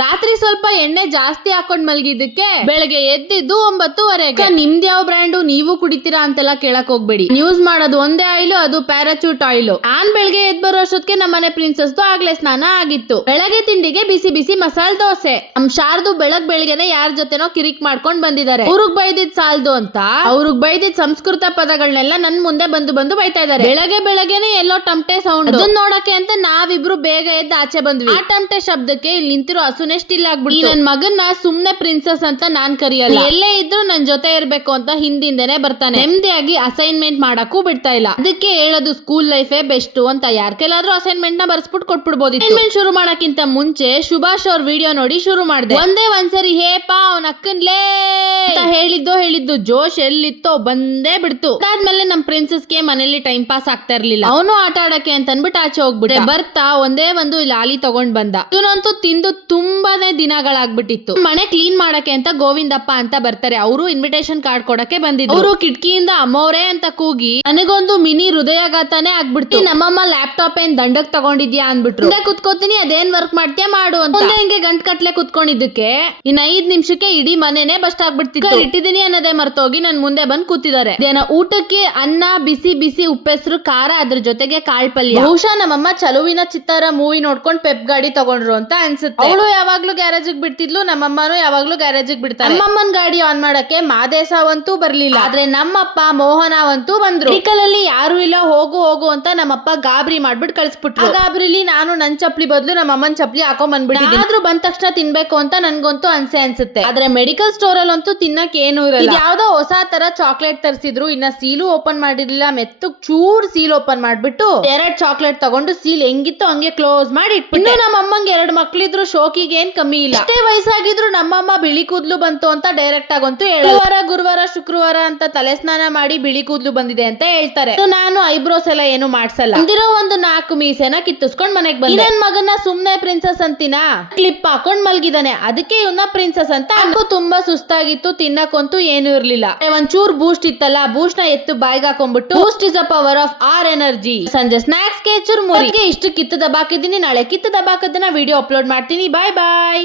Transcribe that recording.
ರಾತ್ರಿ ಸ್ವಲ್ಪ ಎಣ್ಣೆ ಜಾಸ್ತಿ ಹಾಕೊಂಡ್ ಮಲಗಿದ್ದಕ್ಕೆ ಬೆಳಗ್ಗೆ ಎದ್ದಿದ್ದು 9:30ಗೆ. ನಿಮ್ದು ಯಾವ ಬ್ರ್ಯಾಂಡು ನೀವು ಕುಡಿತೀರಾ ಅಂತೆಲ್ಲ ಕೇಳಕ್ ಹೋಗ್ಬೇಡಿ. ಯೂಸ್ ಮಾಡೋದು ಒಂದೇ ಆಯಿಲ್, ಅದು ಪ್ಯಾರಾಚೂಟ್ ಆಯಿಲ್. ನಾನ್ ಬೆಳಗ್ಗೆ ಎದ್ ಬರೋ ಅಷ್ಟೊತ್ತಿಗೆ ನಮ್ಮನೆ ಪ್ರಿನ್ಸಸ್ ಆಗ್ಲೇ ಸ್ನಾನ ಆಗಿತ್ತು. ಬೆಳಗ್ಗೆ ತಿಂಡಿಗೆ ಬಿಸಿ ಬಿಸಿ ಮಸಾಲ ದೋಸೆ. ನಮ್ ಶಾರ್ದು ಬೆಳಗ್ಗೆನೆ ಯಾರ ಜೊತೆನೋ ಕಿರಿಕ್ ಮಾಡ್ಕೊಂಡ್ ಬಂದಿದ್ದಾರೆ. ಅವ್ರಿಗೆ ಬೈದಿದ್ ಸಾಲ್ದು ಅಂತ ಅವ್ರಿಗೆ ಬೈದಿದ್ ಸಂಸ್ಕೃತ ಪದಗಳನ್ನೆಲ್ಲ ನನ್ ಮುಂದೆ ಬಂದು ಬೈತಾ ಇದಾರೆ. ಬೆಳಗ್ಗೆನೆ ಎಲ್ಲೋ ಟಮಟೆ ಸೌಂಡ್. ಅದನ್ನ ನೋಡಕ್ಕೆ ಅಂತ ನಾವಿಬ್ರು ಬೇಗ ಎದ್ದು ಆಚೆ ಬಂದ್ವಿ. ಆ ಟಮಟೆ ಶಬ್ದಕ್ಕೆ ಇಲ್ಲಿ ನಿಂತಿರೋ ಹಸುನೆ ಸ್ಟಿಲ್ ಆಗ್ಬಿಟ್ಟು ನನ್ ಮಗನ್ನ ಸುಮ್ನೆ ಪ್ರಿನ್ಸಸ್ ಅಂತ ನಾನ್ ಕರಿಯಲ್ಲ. ಎಲ್ಲೇ ಇದ್ರು ನನ್ ಜೊತೆ ಇರ್ಬೇಕು ಅಂತ ಹಿಂದಿಂದನೆ ಬರ್ತಾನೆ. ನೆಮ್ಮದಿಯಾಗಿ ಅಸೈನ್ಮೆಂಟ್ ಮಾಡಕ್ಕೂ ಬಿಡ್ತಾ ಇಲ್ಲ. ಅದಕ್ಕೆ ಹೇಳೋದು ಸ್ಕೂಲ್ ಲೈಫೇ ಬೆಸ್ಟ್ ಅಂತ. ಯಾರ ಕೈಲಾದ್ರೂ ಅಸೈನ್ಮೆಂಟ್ ನ ಬರ್ಸ್ಬಿಟ್ಟು ಕೊಟ್ಬಿಡ್ಬೋದಿತ್ತು. ಅಸೈನ್ಮೆಂಟ್ ಶುರು ಮಾಡಕ್ಕಿಂತ ಮುಂಚೆ ಸುಭಾಷ್ ಅವ್ರ ವಿಡಿಯೋ ನೋಡಿ ಶುರು ಮಾಡಿದೆ. ಒಂದ್ಸರಿ ಹೇಪಾ ಅವನ ಅಕ್ಕನ್ಲೇ ಅಂತ ಹೇಳಿದ್ದು ಜೋಶ್ ಎಲ್ಲಿತ್ತೋ ಬಂದೇ ಬಿಡ್ತು. ಅದಾದ್ಮೇಲೆ ನಮ್ ಪ್ರಿನ್ಸಸ್ಗೆ ಮನೇಲಿ ಟೈಮ್ ಪಾಸ್ ಆಗ್ತಾ ಇರ್ಲಿಲ್ಲ. ಅವನು ಆಟ ಆಡಕ್ಕೆ ಅಂತ ಅನ್ಬಿಟ್ಟು ಆಚೆ ಹೋಗ್ಬಿಟ್ಟೆ. ಬರ್ತಾ ಒಂದೇ ಒಂದು ಲಾಲಿ ತಗೊಂಡ್ ಬಂದ. ಇವನಂತೂ ತಿಂದು ತುಂಬಾನೇ ದಿನಗಳಾಗ್ಬಿಟ್ಟಿತ್ತು. ಮನೆ ಕ್ಲೀನ್ ಮಾಡಕ್ಕೆ ಅಂತ ಗೋವಿಂದಪ್ಪ ಅಂತ ಬರ್ತಾರೆ. ಅವರು ಇನ್ವಿಟೇಷನ್ ಕಾರ್ಡ್ ಕೊಡಕ್ಕೆ ಬಂದಿದ್ರು. ಅವರು ಕಿಟಕಿಯಿಂದ ಅಮ್ಮವ್ರೆ ಅಂತ ಕೂಗಿ ನನಗೊಂದು ಮಿನಿ ಹೃದಯಘಾತನೇ ಆಗ್ಬಿಡ್ತು. ನಮ್ಮಮ್ಮ ಲ್ಯಾಪ್ಟಾಪ್ ಏನ್ ದಂಡಕ್ ತಗೊಂಡಿದ್ಯಾ ಅನ್ಬಿಟ್ರು. ಮುಂದೆ ಕುತ್ಕೋತೀನಿ, ಅದೇನ್ ವರ್ಕ್ ಮಾಡ್ತೀಯ ಮಾಡು ಅಂತ. ಹಿಂಗೆ ಗಂಟ್ ಕಟ್ಲೆ ಕುತ್ಕೊಂಡಿದ್ದಕ್ಕೆ ಇನ್ 5 ನಿಮಿಷಕ್ಕೆ ಇಡೀ ಮನೆನೇ ಬಸ್ಟ್ ಆಗ್ಬಿಡ್ತಿತ್ತು. ಇಟ್ಟಿದೀನಿ ಅನ್ನೋದೇ ಮರ್ತೋಗಿ ನನ್ ಮುಂದೆ ಬಂದ್ ಕೂತಿದ್ದಾರೆ. ಊಟಕ್ಕೆ ಅನ್ನ, ಬಿಸಿ ಬಿಸಿ ಉಪ್ಪೆಸರು, ಖಾರ, ಅದ್ರ ಜೊತೆಗೆ ಕಾಳ್ ಪಲ್ಯ. ಬಹುಶಃ ನಮ್ಮಮ್ಮ ಚಲುವಿನ ಚಿತ್ತಾರ ಮೂವಿ ನೋಡ್ಕೊಂಡ್ ಪೆಪ್ ಗಾಡಿ ತಗೊಂಡ್ರು ಅಂತ ಅನ್ಸುತ್ತೆ. ಅವಳು ಯಾವಾಗ್ಲೂ ಗ್ಯಾರೇಜ್ ಬಿಡ್ತಿದ್ಲು, ನಮ್ಮಮ್ಮನೂ ಯಾವಾಗ್ಲೂ ಗ್ಯಾರೇಜ್ ಬಿಡ್ತಾರೆ. ನಮ್ಮಮ್ಮನ್ ಗಾಡಿ ಆನ್ ಮಾಡಕ್ಕೆ ಮಾದೇಶವಂತೂ ಬರ್ಲಿಲ್ಲ. ಆದ್ರೆ ನಮ್ಮಪ್ಪ ಮೋಹನವಂತೂ ಬಂದ್ರು. ವೆಹಿಕಲ್ ಯಾರು ಇಲ್ಲ, ಹೋಗು ಅಂತ ನಮ್ಮಪ್ಪ ಗಾಬರಿ ಮಾಡ್ಬಿಟ್ಟು ಕಳ್ಸ್ಬಿಟ್ರು. ಆ ಗಾಬರಿಲಿ ನಾನು ನನ್ ಚಪ್ಲಿ ಬದಲು ನಮ್ಮಮ್ಮನ್ ಚಪ್ಲಿ ಹಾಕೊಂಡ್ ಬಂದ್ಬಿಟ್ಟಿದ್ದೀನಿ. ಆದ್ರೂ ಬಂದ ತಕ್ಷಣ ತಿನ್ಬೇಕು ಅಂತ ನನ್ಗಂತೂ ಅನ್ಸುತ್ತೆ. ಆದ್ರೆ ಮೆಡಿಕಲ್ ಸ್ಟೋರ್ ಅಲ್ಲಿ ಅಂತೂ ತಿನ್ನಕ್ ಏನು ಇರಲ್ಲ. ಯಾವ್ದೋ ಹೊಸ ತರ ಚಾಕ್ಲೇಟ್ ತರಿಸಿದ್ರು. ಇನ್ನ ಸೀಲು ಓಪನ್ ಮಾಡಿರ್ಲಿಲ್ಲ. ಮೆತ್ತಗ್ ಚೂರ್ ಸೀಲ್ ಓಪನ್ ಮಾಡ್ಬಿಟ್ಟು 2 ಚಾಕ್ಲೇಟ್ ತಗೊಂಡು ಸೀಲ್ ಹೆಂಗಿತ್ತು ಹಂಗೆ ಕ್ಲೋಸ್ ಮಾಡಿ ಇಟ್ಬಿಟ್ಟು. ನಮ್ಮ ಅಮ್ಮಂಗೆ 2 ಮಕ್ಳಿದ್ರು, ಶೋಕಿಗೆ ಏನ್ ಕಮ್ಮಿ ಇಲ್ಲ. ಅಷ್ಟೇ ವಯಸ್ಸಾಗಿದ್ರು ನಮ್ಮಮ್ಮ ಬಿಳಿ ಕೂದ್ಲು ಬಂತು ಅಂತ ಡೈರೆಕ್ಟ್ ಆಗಂತೂ ಹೇಳುವಾರ, ಗುರುವಾರ, ಶುಕ್ರವಾರ ಅಂತ ತಲೆ ಸ್ನಾನ ಮಾಡಿ ಬಿಳಿ ಕೂದ್ಲು ಬಂದಿದೆ ಅಂತ ಹೇಳ್ತಾರೆ. ನಾನು ಐಬ್ರೋಸ್ ಎಲ್ಲ ಏನು ಮಾಡ್ಸಲ್ಲ. ಅಂದಿರೋ ಒಂದು 4 ಮೀಸೆನ ಕಿತ್ತಿಸ್ಕೊಂಡ್ ಮನೆಗ್ ಬಂದೆ. ನನ್ ಮಗನ ಸುಮ್ನೆ ಪ್ರಿನ್ಸಸ್ ಅಂತಿನ ಕ್ಲಿಪ್ ಹಾಕೊಂಡ್ ಮಲ್ಗಿದಾನೆ. ಅದಕ್ಕೆ ಇವನ್ನ ಪ್ರಿನ್ಸಸ್ ಅಂತ. ಅದು ತುಂಬಾ ಸುಸ್ತಾಗಿತ್ತು, ತಿನ್ನಕ್ಕಂತೂ ಏನು ಇರ್ಲಿಲ್ಲ. ಒಂಚೂರ್ ಬೂಸ್ಟ್ ಇತ್ತಲ್ಲ, ಬೂಸ್ಟ್ ನ ಎತ್ತು ಬಾಯ್ಗೆ ಹಾಕೊಂಡ್ಬಿಟ್ಟು Boost is a power of our energy. ಸಂಜೆ ಸ್ನಾಕ್ಸ್ ಗೆ ಚುರುಮುರಿಗೆ ಇಷ್ಟು ಕಿತ್ತು ದಬಾಕಿದ್ದೀನಿ. ನಾಳೆ ಕಿತ್ತು ದಬಾಕದನ್ನ ವಿಡಿಯೋ ಅಪ್ಲೋಡ್ ಮಾಡ್ತೀನಿ. ಬಾಯ್ ಬಾಯ್.